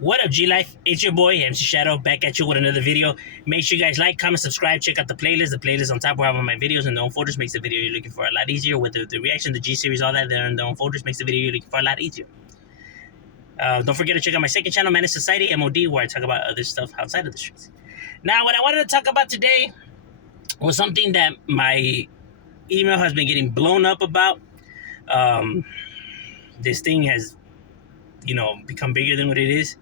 What up, G Life? It's your boy MC Shadow back at you with another video. Make sure you guys like, comment, subscribe, check out the playlist. The playlist on top where I have all my videos, and the own folders makes the video you're looking for a lot easier. With the reaction, the G series, all that there in the own folders makes the video you're looking for a lot easier. Don't forget to check out my second channel, Man Society, M.O.D, where I talk about other stuff outside of the streets. Now, what I wanted to talk about today was something that my email has been getting blown up about. This thing has, become bigger than what it is.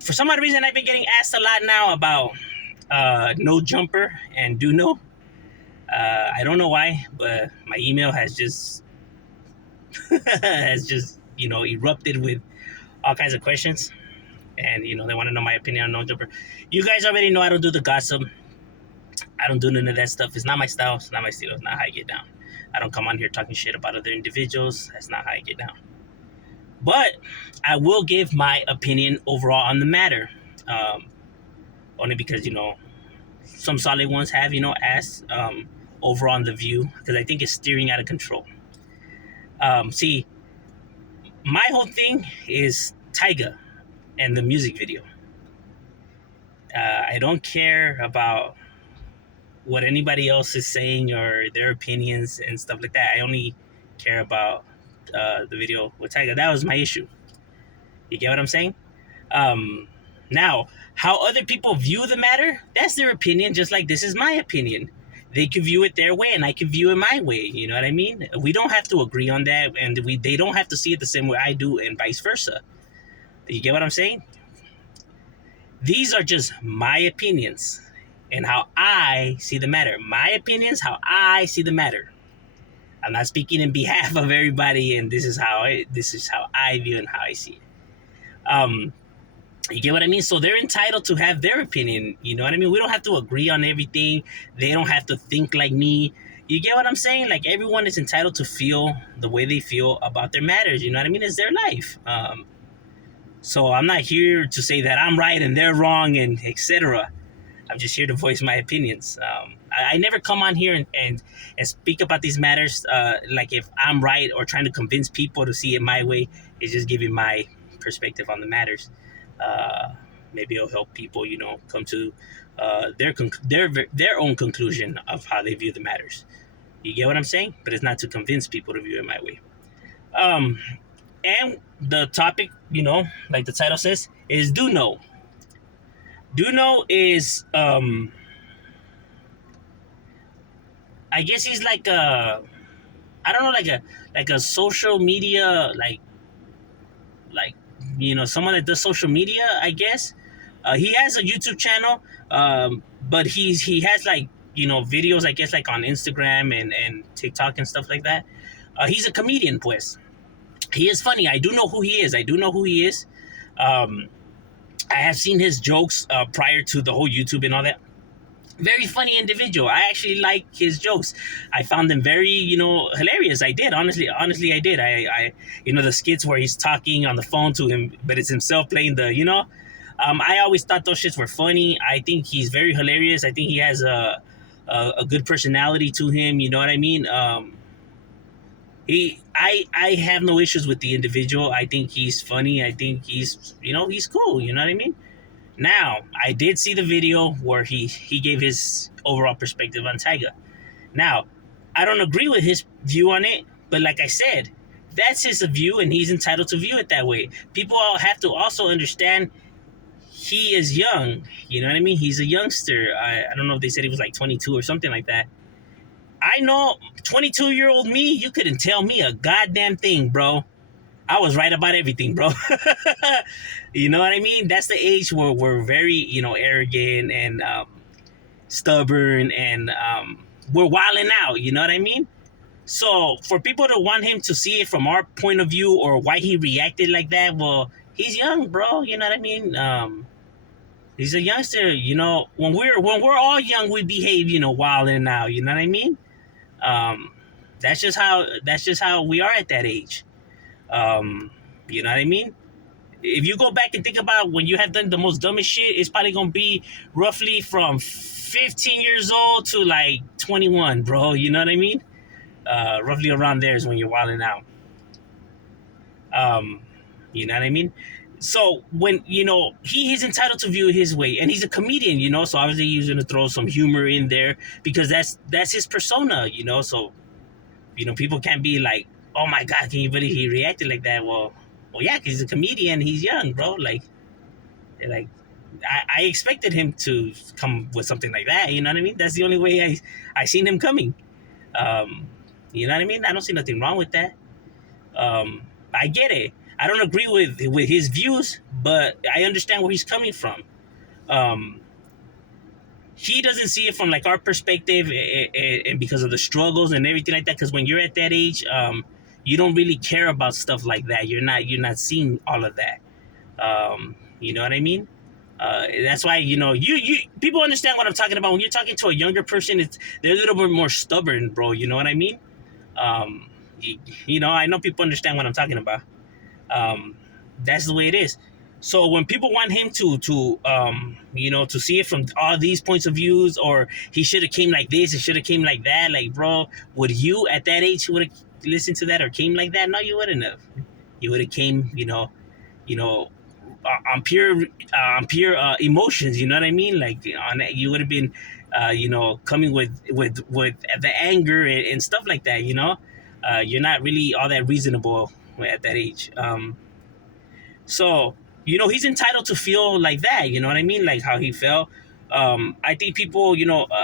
For some odd reason, I've been getting asked a lot now about no jumper and do know. I don't know why, but my email has just erupted with all kinds of questions, and they want to know my opinion on no jumper. You guys already know I don't do the gossip. I don't do none of that stuff. It's not my style. It's not my style. It's not how I get down. I don't come on here talking shit about other individuals. That's not how I get down. But I will give my opinion overall on the matter. Only because, some solid ones have, asked overall on the view, because I think it's steering out of control. See, my whole thing is Tyga and the music video. I don't care about what anybody else is saying or their opinions and stuff like that. I only care about the video with Tyga. That was my issue. You get what I'm saying? Now, how other people view the matter, that's their opinion, just like this is my opinion. They could view it their way, and I could view it my way. You know what I mean? We don't have to agree on that, and they don't have to see it the same way I do, and vice versa. You get what I'm saying? These are just my opinions and how I see the matter. My opinions, how I see the matter. I'm not speaking in behalf of everybody, and this is how I view and how I see it. You get what I mean? So they're entitled to have their opinion. You know what I mean? We don't have to agree on everything. They don't have to think like me. You get what I'm saying? Like, everyone is entitled to feel the way they feel about their matters. You know what I mean? It's their life. So I'm not here to say that I'm right and they're wrong and etc. I'm just here to voice my opinions. I never come on here and speak about these matters like if I'm right or trying to convince people to see it my way. It's just giving my perspective on the matters. Maybe it'll help people, come to their own conclusion of how they view the matters. You get what I'm saying? But it's not to convince people to view it my way. And the topic, like the title says, is do know. Do know is, I guess he's like like a social media, someone that does social media, I guess. He has a YouTube channel, but he has videos, I guess, like on Instagram and TikTok and stuff like that. He's a comedian, pues. He is funny. I do know who he is. I have seen his jokes prior to the whole YouTube and all that. Very funny individual. I actually like his jokes. I found them very, hilarious. I did. Honestly, I did. I the skits where he's talking on the phone to him, but it's himself playing the, I always thought those shits were funny. I think he's very hilarious. I think he has a good personality to him. You know what I mean? I have no issues with the individual. I think he's funny. I think he's cool. You know what I mean? Now, I did see the video where he gave his overall perspective on Tyga. Now, I don't agree with his view on it, but like I said, that's his view, and he's entitled to view it that way. People have to also understand he is young. You know what I mean? He's a youngster. I don't know if they said he was like 22 or something like that. I know 22-year-old me, you couldn't tell me a goddamn thing, bro. I was right about everything, bro. You know what I mean? That's the age where we're very, arrogant and stubborn, and we're wilding out. You know what I mean? So for people to want him to see it from our point of view or why he reacted like that, well, he's young, bro. You know what I mean? He's a youngster. When we're all young, we behave, wilding out. You know what I mean? That's just how we are at that age. You know what I mean? If you go back and think about when you have done the most dumbest shit, it's probably gonna be roughly from 15 years old to like 21, bro. You know what I mean? Roughly around there is when you're wilding out. You know what I mean? So when he's entitled to view it his way, and he's a comedian, so obviously he's gonna throw some humor in there because that's his persona, so people can't be like, oh my god, can you believe he reacted like that? Well, yeah, 'cause he's a comedian, he's young, bro. Like I expected him to come with something like that. You know what I mean? That's the only way I seen him coming. Um, you know what I mean? I don't see nothing wrong with that. I get it. I don't agree with his views, but I understand where he's coming from. Um, he doesn't see it from like our perspective, and because of the struggles and everything like that. Because when you're at that age, you don't really care about stuff like that. You're not seeing all of that. You know what I mean? That's why you people understand what I'm talking about. When you're talking to a younger person, they're a little bit more stubborn, bro. You know what I mean? Um, I know people understand what I'm talking about. Um, that's the way it is. So when people want him to see it from all these points of views, or he should have came like this, it should have came like that. Like, bro, would you at that age would have listened to that or came like that? No, you wouldn't have. You would have came, you know, on pure emotions. You know what I mean? Like on you would have been, coming with the anger and stuff like that. You're not really all that reasonable at that age. So, he's entitled to feel like that. You know what I mean? Like how he felt. I think people,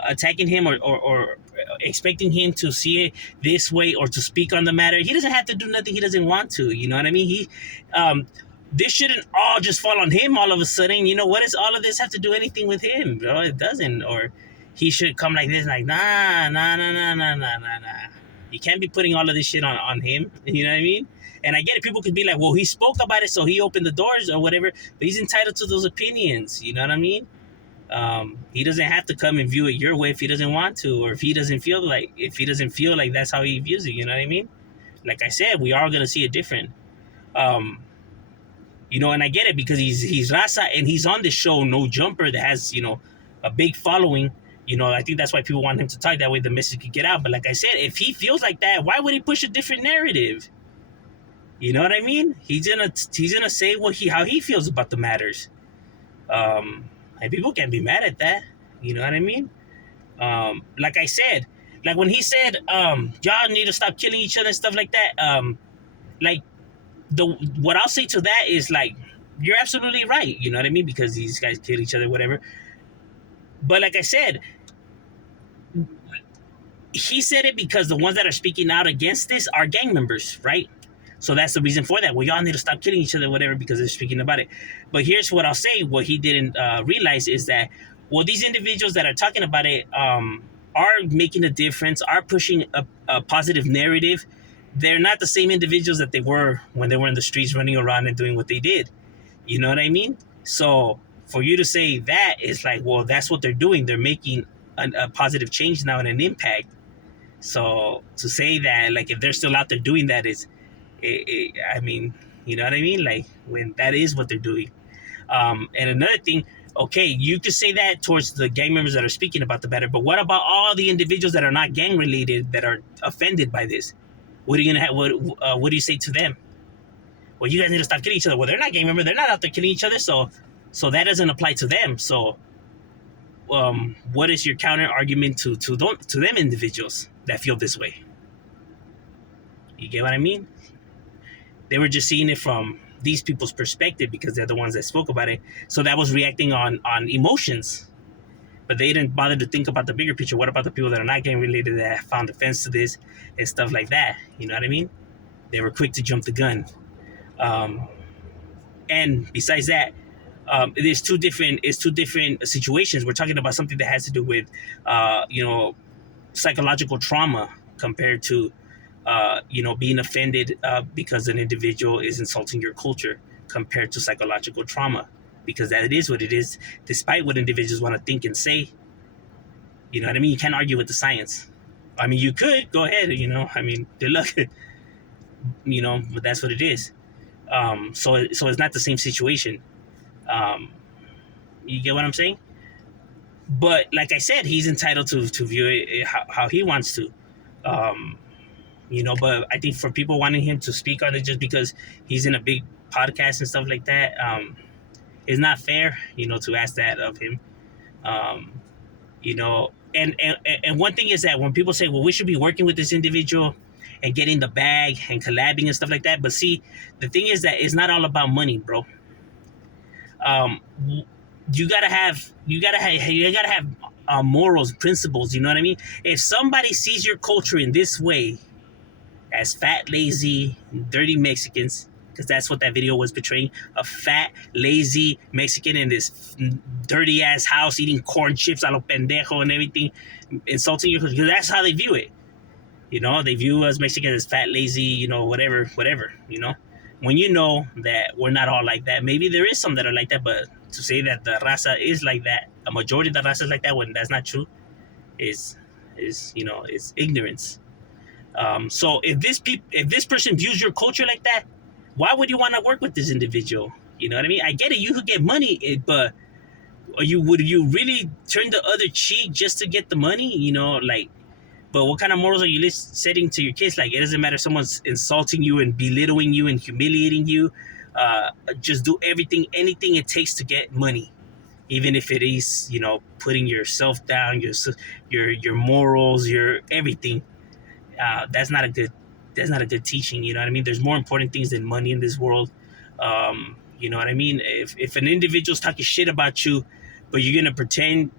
attacking him or expecting him to see it this way or to speak on the matter, he doesn't have to do nothing he doesn't want to. You know what I mean? Um, this shouldn't all just fall on him all of a sudden. What does all of this have to do anything with him, bro? It doesn't. Or he should come like this, like, nah, nah, nah, nah, nah, nah, nah, nah. You can't be putting all of this shit on him. You know what I mean? And I get it. People could be like, well, he spoke about it, so he opened the doors or whatever. But he's entitled to those opinions. You know what I mean? He doesn't have to come and view it your way if he doesn't want to, or if he doesn't feel like that's how he views it. You know what I mean? Like I said, we are gonna see it different. Um, and I get it because he's Raza and he's on this show, No Jumper, that has a big following. I think that's why people want him to talk that way. The message could get out. But like I said, if he feels like that, why would he push a different narrative? You know what I mean? He's gonna say how he feels about the matters. And people can't be mad at that. You know what I mean? Like I said, like when he said, y'all need to stop killing each other and stuff like that. Like what I'll say to that is like, you're absolutely right. You know what I mean? Because these guys kill each other, whatever. But like I said, he said it because the ones that are speaking out against this are gang members, right? So that's the reason for that. Well, y'all need to stop killing each other, whatever, because they're speaking about it. But here's what I'll say. What he didn't realize is that, well, these individuals that are talking about it are making a difference, are pushing a positive narrative. They're not the same individuals that they were when they were in the streets running around and doing what they did. You know what I mean? So for you to say that, it's like, well, that's what they're doing. They're making a positive change now and an impact. So to say that, like, if they're still out there doing that, I mean, you know what I mean? Like, when that is what they're doing. And another thing, okay, you could say that towards the gang members that are speaking about the matter, but what about all the individuals that are not gang related that are offended by this? What are you gonna have? What do you say to them? Well, you guys need to stop killing each other. Well, they're not gang members. They're not out there killing each other, so that doesn't apply to them. So, what is your counter argument to them individuals that feel this way? You get what I mean? They were just seeing it from these people's perspective because they're the ones that spoke about it. So that was reacting on emotions. But they didn't bother to think about the bigger picture. What about the people that are not gang related that found offense to this and stuff like that? You know what I mean? They were quick to jump the gun. And besides that, it's two different situations. We're talking about something that has to do with, psychological trauma compared to, being offended because an individual is insulting your culture, compared to psychological trauma, because that is what it is, despite what individuals want to think and say. You know what I mean? You can't argue with the science. I mean, you could go ahead. I mean, good luck. But that's what it is. So it's not the same situation. You get what I'm saying? But like I said, he's entitled to view it how he wants to. But I think for people wanting him to speak on it just because he's in a big podcast and stuff like that. It's not fair, to ask that of him. Um, and one thing is that when people say, well, we should be working with this individual and getting the bag and collabing and stuff like that, but see, the thing is that it's not all about money, bro. um you gotta have morals, principles. You know what I mean? If somebody sees your culture in this way, as fat, lazy, dirty Mexicans, because that's what that video was portraying, a fat, lazy Mexican in this dirty ass house eating corn chips a lo pendejo and everything, insulting you, because that's how they view it. They view us Mexicans as fat, lazy, whatever. When you know that we're not all like that, maybe there is some that are like that, but to say that the raza is like that, a majority of the raza is like that, when that's not true, is ignorance. So if this person views your culture like that, why would you want to work with this individual? You know what I mean? I get it. You could get money, but would you really turn the other cheek just to get the money? But what kind of morals are you setting to your kids? Like, it doesn't matter if someone's insulting you and belittling you and humiliating you. Just do anything it takes to get money, even if it is, putting yourself down, your morals, your everything. That's not a good teaching. You know what I mean? There's more important things than money in this world. You know what I mean? If an individual's talking shit about you, but you're gonna pretend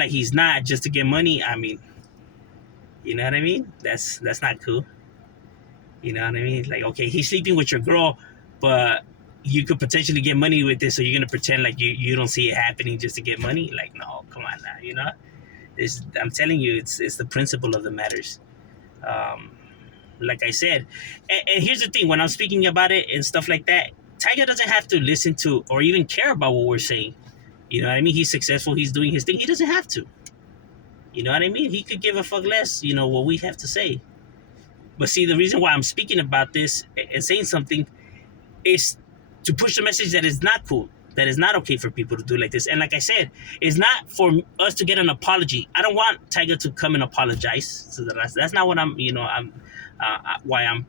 like he's not, just to get money. I mean, you know what I mean? That's not cool. You know what I mean? Like, okay, he's sleeping with your girl, but you could potentially get money with this, so you're gonna pretend like you don't see it happening just to get money. Like, no, come on now. I'm telling you, it's the principle of the matters. Like I said, and here's the thing: when I'm speaking about it and stuff like that, Tiger doesn't have to listen to or even care about what we're saying. You know what I mean? He's successful. He's doing his thing. He doesn't have to. You know what I mean? He could give a fuck less, what we have to say. But see, the reason why I'm speaking about this and saying something is to push the message that is not cool, that is not okay for people to do like this. And like I said, it's not for us to get an apology. I don't want Tiger to come and apologize to the rest. That's not what why I'm,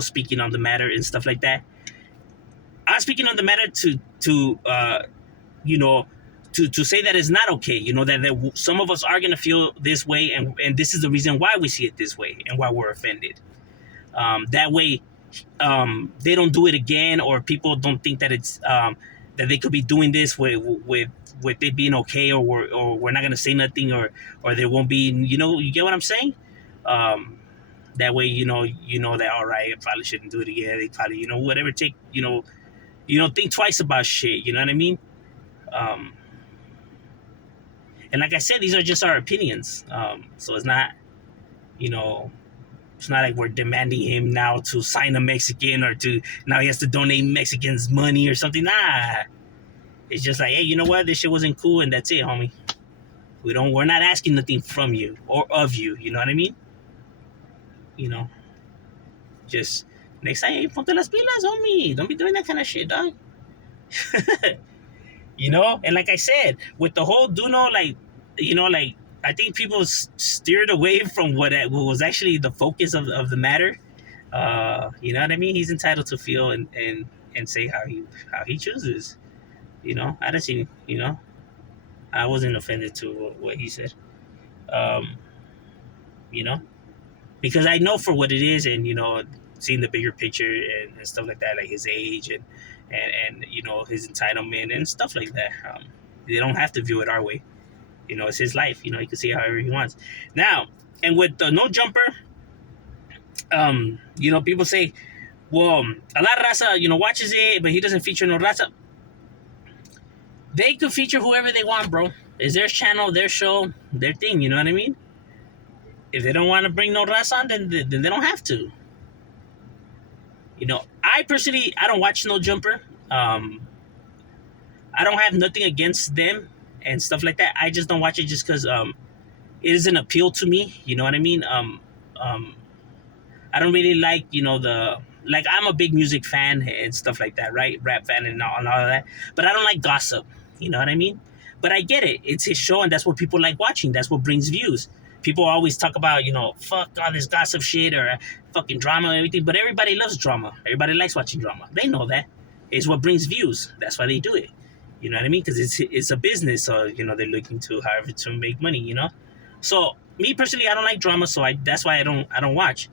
speaking on the matter and stuff like that. I'm speaking on the matter to say that it's not okay, that some of us are going to feel this way, and this is the reason why we see it this way and why we're offended. That way, they don't do it again, or people don't think that it's that they could be doing this with it being okay, or we're not going to say nothing, or there won't be, you get what I'm saying? That way, that, all right, I probably shouldn't do it again. They probably, whatever, think twice about shit. You know what I mean? And like I said, these are just our opinions. So it's not, it's not like we're demanding him now to sign a Mexican, or now he has to donate Mexicans money or something. Nah. It's just like, hey, you know what? This shit wasn't cool, and that's it, homie. We're not asking nothing from you or of you. You know what I mean? Just next time, hey, ponte las pilas, homie. Don't be doing that kind of shit, dog. And like I said, with the whole Duno, I think people steered away from what was actually the focus of the matter. You know what I mean? He's entitled to feel and say how he chooses. I don't see, I wasn't offended to what he said. Because I know for what it is, and seeing the bigger picture and stuff like that, like his age and his entitlement and stuff like that. They don't have to view it our way. It's his life. He can see it however he wants. Now, and with the no jumper, people say, well, a lot of raza, watches it, but he doesn't feature no raza. They could feature whoever they want, bro. It's their channel, their show, their thing. You know what I mean? If they don't want to bring no raza on, then they don't have to. I personally, I don't watch No Jumper. I don't have nothing against them and stuff like that. I just don't watch it just because it doesn't appeal to me. You know what I mean? I don't really like, I'm a big music fan and stuff like that, right? Rap fan and all of that. But I don't like gossip. You know what I mean? But I get it. It's his show, and that's what people like watching. That's what brings views. People always talk about, fuck all this gossip shit or fucking drama and everything, but everybody loves drama. Everybody likes watching drama. They know that. It's what brings views. That's why they do it. You know what I mean? Because it's a business, so they're looking to however to make money. So me personally, I don't like drama, so that's why I don't watch.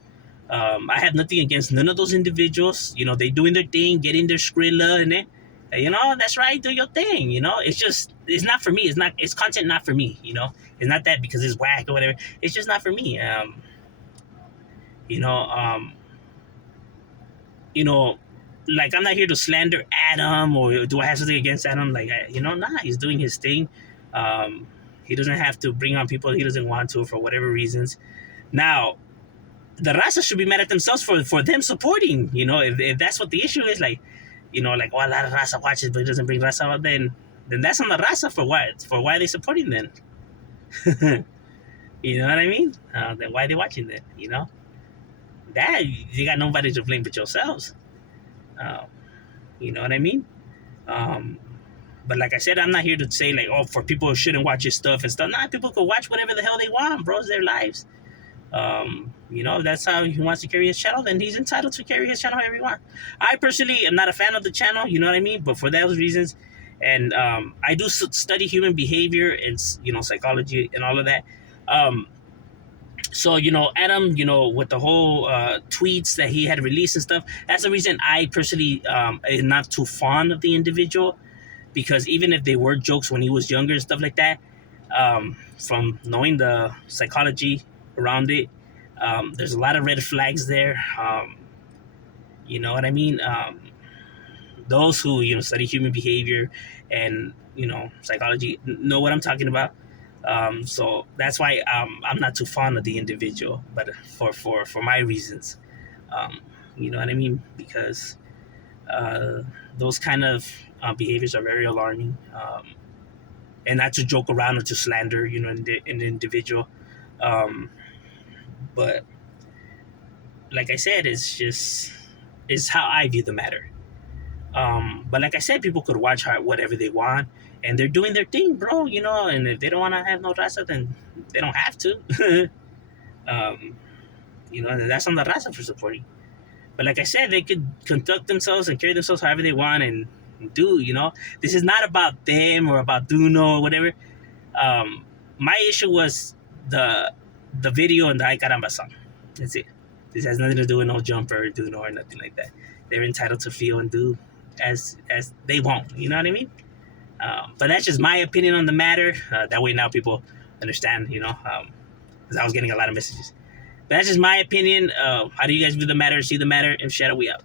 I have nothing against none of those individuals. They doing their thing, getting their Skrilla and it. That's right. Do your thing. It's not for me. It's content not for me. It's not that because it's whack or whatever. It's just not for me. You know, um, like I'm not here to slander Adam or do I have something against Adam? Like, nah, he's doing his thing. Um, he doesn't have to bring on people he doesn't want to for whatever reasons. Now, the Raza should be mad at themselves for them supporting. If that's what the issue is, like, like, a lot of Raza watches, but it doesn't bring Raza out, then that's on the Raza for what? For why they supporting then? You know what I mean? Then why they watching then? That you got nobody to blame but yourselves. Uh, you know what I mean? Um, but like I said, I'm not here to say like, oh, for people who shouldn't watch your stuff and stuff. Nah, people can watch whatever the hell they want, bro. It's their lives. If that's how he wants to carry his channel, then he's entitled to carry his channel however he wants. I personally am not a fan of the channel, you know what I mean? But for those reasons, and I do study human behavior and psychology and all of that. So Adam, with the whole tweets that he had released and stuff, that's the reason I personally am not too fond of the individual, because even if they were jokes when he was younger and stuff like that, from knowing the psychology around it, there's a lot of red flags there. You know what I mean? Those who study human behavior and psychology know what I'm talking about. So that's why I'm not too fond of the individual, but for my reasons, you know what I mean? Because those kind of behaviors are very alarming, and not to joke around or to slander, an individual. But like I said, it's how I view the matter. But like I said, people could watch whatever they want, and they're doing their thing, bro. And if they don't want to have no raza, then they don't have to. um, and that's on the raza for supporting. But like I said, they could conduct themselves and carry themselves however they want and do. This is not about them or about Duno or whatever. My issue was the video and the Ay Caramba song. That's it. This has nothing to do with no jumper or Duno or nothing like that. They're entitled to feel and do as they want. You know what I mean? But that's just my opinion on the matter. That way now people understand, because I was getting a lot of messages. But that's just my opinion. How do you guys view the matter, see the matter, and shadow we out.